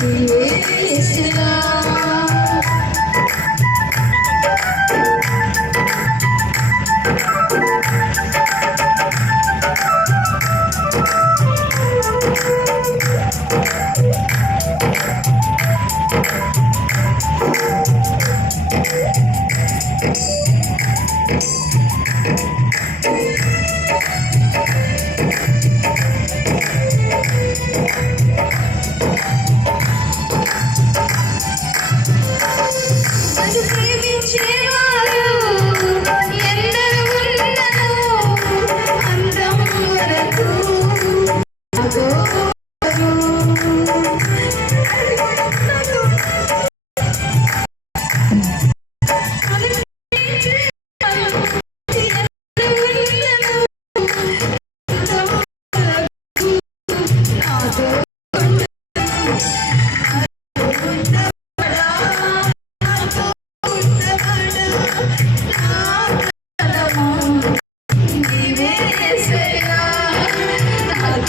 Jesus. Hadi sevinçle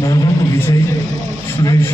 Moğol Gece Süreç